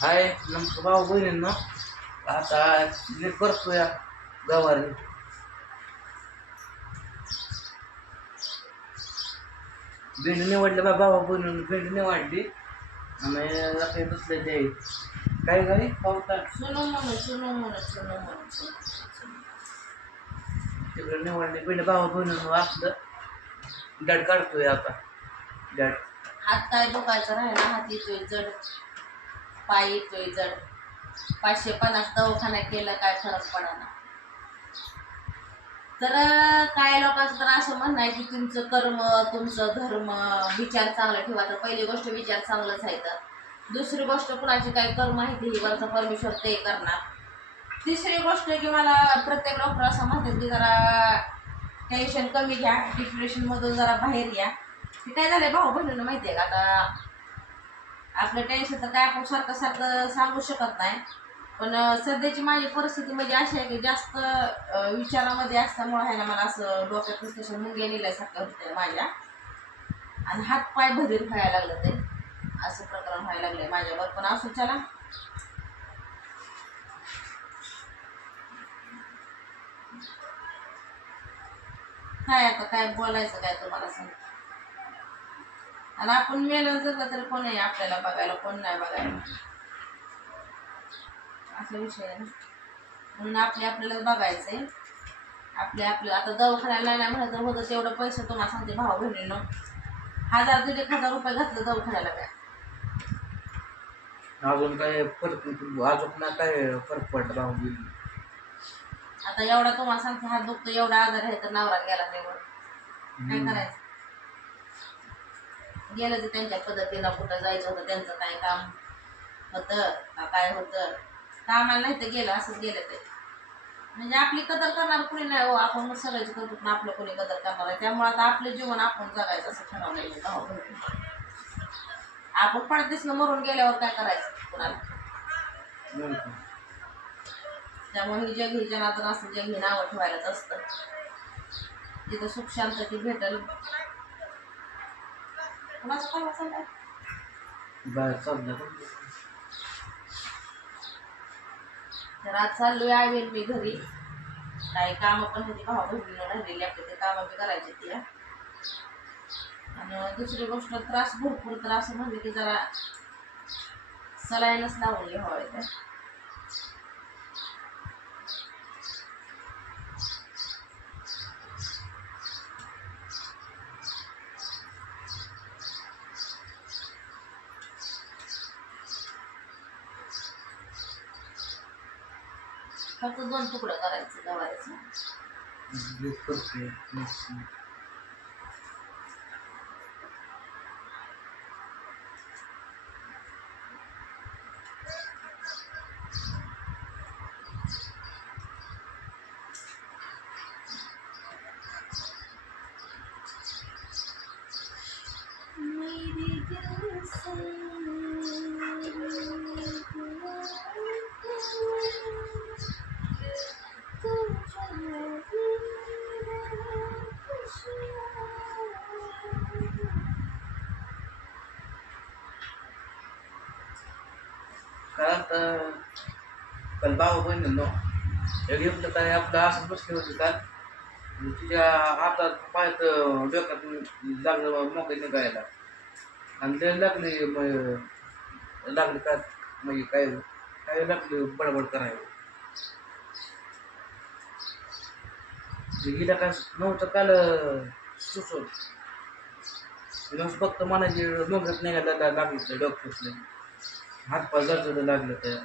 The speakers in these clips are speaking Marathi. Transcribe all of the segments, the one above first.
हाय नमस्कार. भाऊ बहिणींनो. आता मी करतोय गवारी. भेंडी निवडली बा भावा बहिणीनं. भेंडी निवडली आणि आता दुसरे ते काय घरी पावता सुनो म्हणून सुनो म्हणून सुनो म्हणून. तिकडे निवडली भेंडी भावा बहिणीनं वाचलं डॅड काढतोय आता. डॅड हात काय दुखायचं राहिला हात येतोय जड. पाय येतोय जड. पाचशे पन्नास दवाखाना केलं काय फरक पडाना. तर काय लोकांचं तर असं म्हणणं आहे की तुमचं कर्म तुमचं धर्म विचार चांगला ठेवा. तर पहिली गोष्ट विचार चांगलाच आहे तर. दुसरी गोष्ट कुणाची काय कर्म आहे ती वरचा परमेश्वर ते करणार. तिसरी गोष्ट की मला प्रत्येक डॉक्टर असं म्हणतात की जरा टेन्शन कमी घ्या डिप्रेशनमधून जरा बाहेर या. ते काय झालंय भाऊ बहिणीनं माहिती आहे का? आता आपलं टेन्शन तर काय आपण सारखं सारखं सांगू शकत नाही. पण सध्याची माझी परिस्थिती म्हणजे अशी आहे की जास्त विचारामध्ये असल्यामुळे आहे ना मला असं डोक्यात तसं मुंग्या नेल्यासारखं होतंय माझ्या. आणि हात पाय भरीर व्हायला लागलं ते. असं प्रकरण व्हायला लागलंय माझ्यावर. पण असू चला. काय आता काय बोलायचं काय तुम्हाला सांग? आणि आपण मेलं जगलं तरी कोण आहे आपल्याला बघायला कोण नाही बघायला? असा विषय आहे. म्हणून आपले आपल्याला बघायचंय. आपले आपलं आता दवाखान्याला नाही म्हणायचं होतं तेवढं पैसे तुम्हाला सांगते भाऊ बहिणीनं. हजार दीड एक हजार रुपये घातलं दवाखान्याला काय? अजून काय फरक अजून ना काय फरक पडला आता एवढा तुम्हाला सांगते हात दुखतो एवढा आजार आहे तर नवरा गेला निवड काय करायचं? गेलं तर त्यांच्या पद्धतीनं कुठं जायचं होतं त्यांचं काय काम होतं का काय होतं कामाला नाही तर गेलं असंच गेलं ते. म्हणजे आपली कदर करणार कुणी नाही हो आपण सगळ्याची करतो पण आपलं कोणी कदर करणार आहे. त्यामुळे आता आपलं जीवन आपण जगायचं असं ठरवलं भाऊ बहिणी. आपण पडतेच मरून गेल्यावर काय करायचं कुणाला. त्यामुळे ही जग ही जनार्दन असं जग ही नावं ठेवायलाच असतं. जिथं सुख शांतती भेटल कुणाचं काय वाचलं काय बाहेर चाललं तर आज चाललोय आवेल मी घरी. काही कामं पण होती भावा बहिणीनं राहिलेली आपली ते कामं बी करायची तिला आणि दुसरी गोष्ट त्रास भरपूर त्रास म्हणजे की जरा सलाईनच लावून घ्यावं आहे फक्त दोन तुकडं करायचं गवारीचं? काल भाऊ बहिणींनो एक घेतलं काय आपलं असं बसले होते काल. तिच्या हातात पायात डोक्यात लागलं मोकळे निघायला. आणि ते लागले लागले का म्हणजे काय काय लागले बडबड करायला. हिला काय नव्हतं काल सुचवत मग फक्त मनाची मोगत निघायला लागले डॉक्टर्सने हात पाय चढू लागलं त्या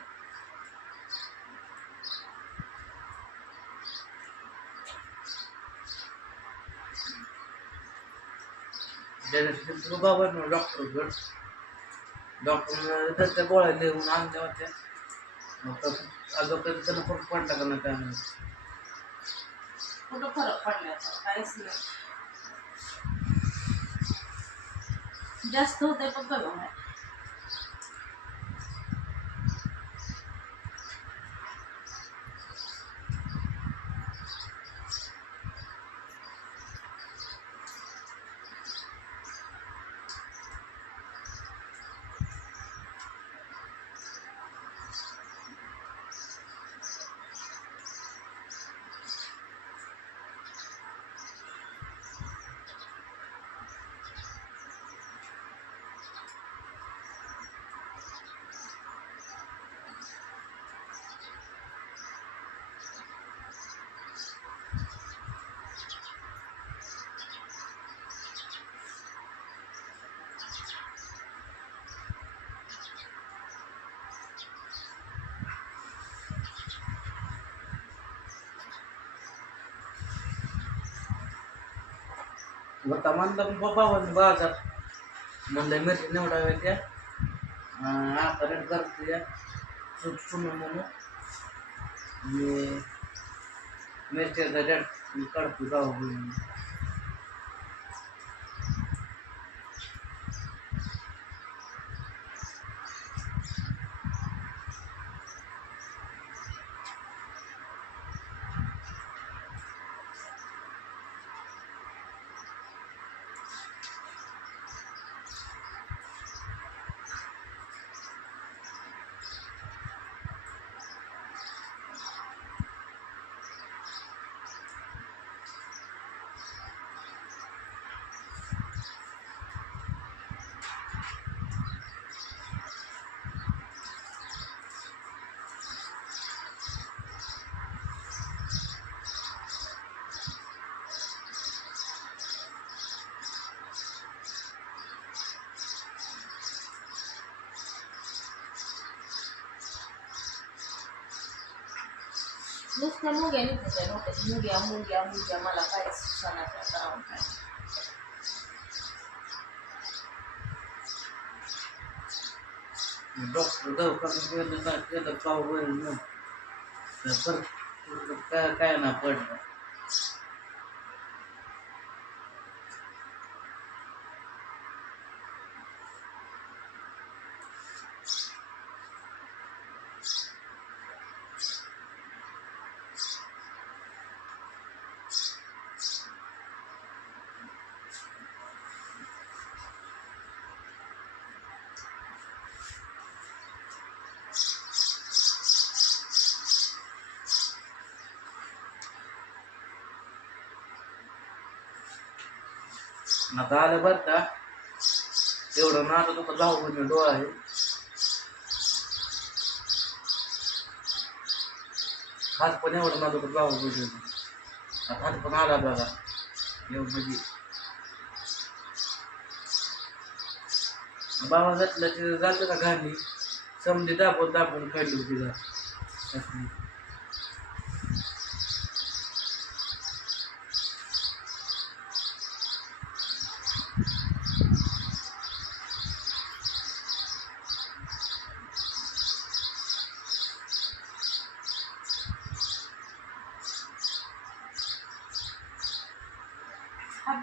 बाबा डॉक्टर डॉक्टर त्या गोळ्या लिहून आणल्या होत्या. मग अजून त्यांना फरक पडला का नाही काय नाही. कुठं फरक पडला काहीच नाही. जास्त होते पण कमी होता म्हणलं पण बाबा बाजार. म्हणलं मिरची निवडाव्या त्या. अं, रेट करते त्या चुक चुन म्हणून. मी मिरच्याचा रेट काढतो नुसत्या मुग्या निघत आहे डोक्यात मुग्या मुग्या मुग्या मला काय सुचना त्या करावं काय? डॉक्टर दवाखान्यात गेलं का वगैरे काय काय ना पडलं. आता आलं बरं का. एवढं आता तुमचा जाऊ म्हणजे डोळा आहे. हात पण एवढं ना होतं जाऊ म्हणजे आता हात पण आला दादा एवढं म्हणजे. बाबा घातलं तिथं जातं का घाली समजे दाबून दाबून काढली होती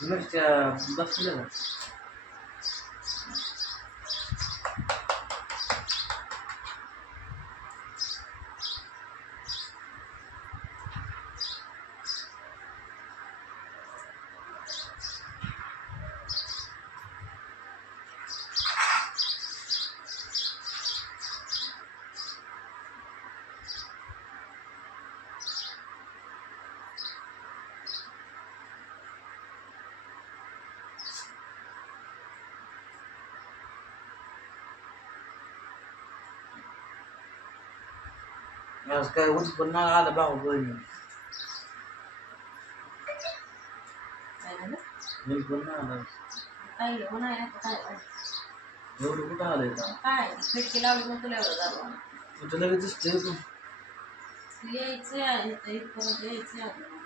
आपण मिरच्या बसल्या का आज काय उत्पन्न आलं भाऊ बहिणी काय झालं उत्पन्न आलं काही घेऊन आहे आता काय एवढं कुठं आलंय का काय खिडकी लावली मग तुला एवढं जाऊ तुझं लगेच दिसतंय तू यायचं आहे इथपर्यंत यायचं आहे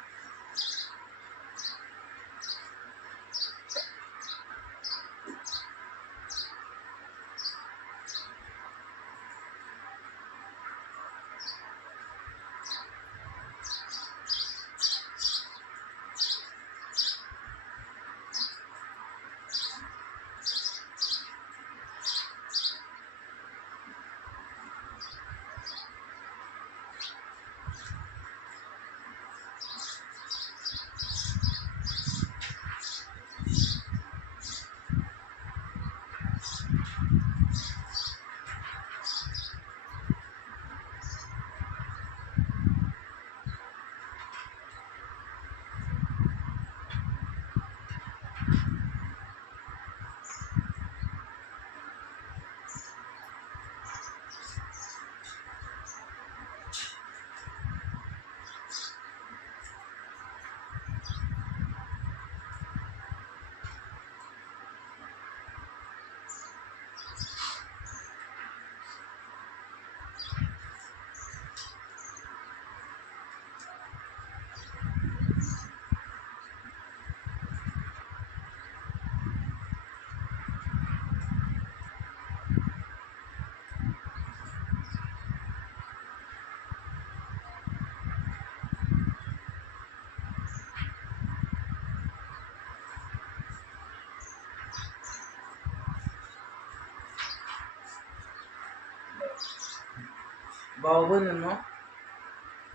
भाऊ बहिणींनो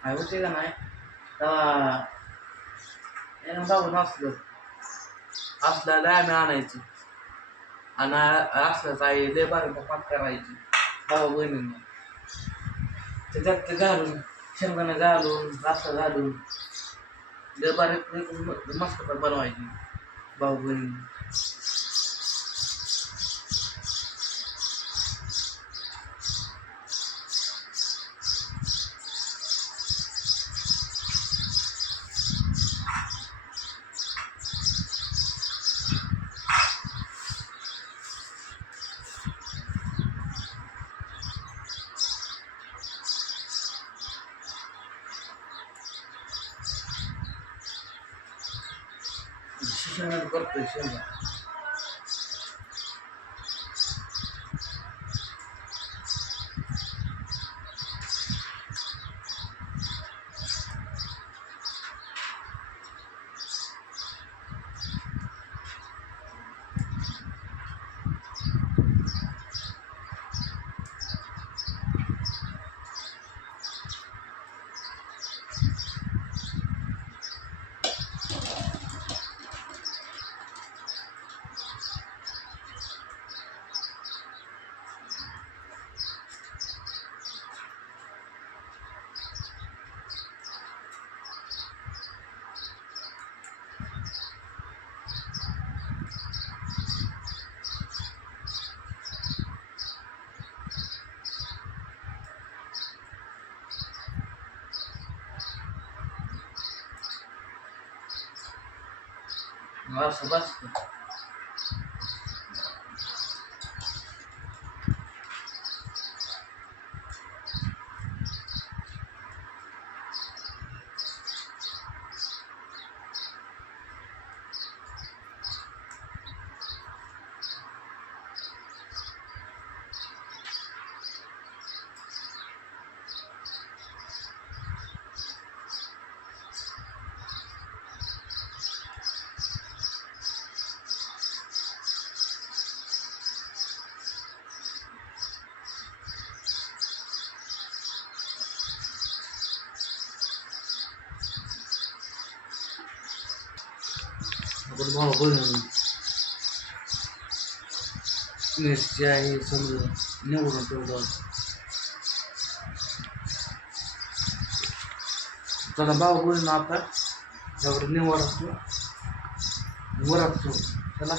काय होते का नाही तेव्हा यानं भाऊ असलं असल्याला आम्ही आणायची. आणि असल्याच आई लय बारीक पात करायची. भाऊ बहिणींना. त्याच्यात ते घालून शेंगदाणा घालून रास्ता घालून लय बारीक म- मस्त बनवायची. भाऊ बहिणी presiona el cuerpo y suelta. करतोय शेंगा असं बस आपण भाव बहिणी मिरची आहे समजा निवडून ठेवलं त्याला भाव बहिणी आता त्यावर निवड असतो. वर असतो. त्याला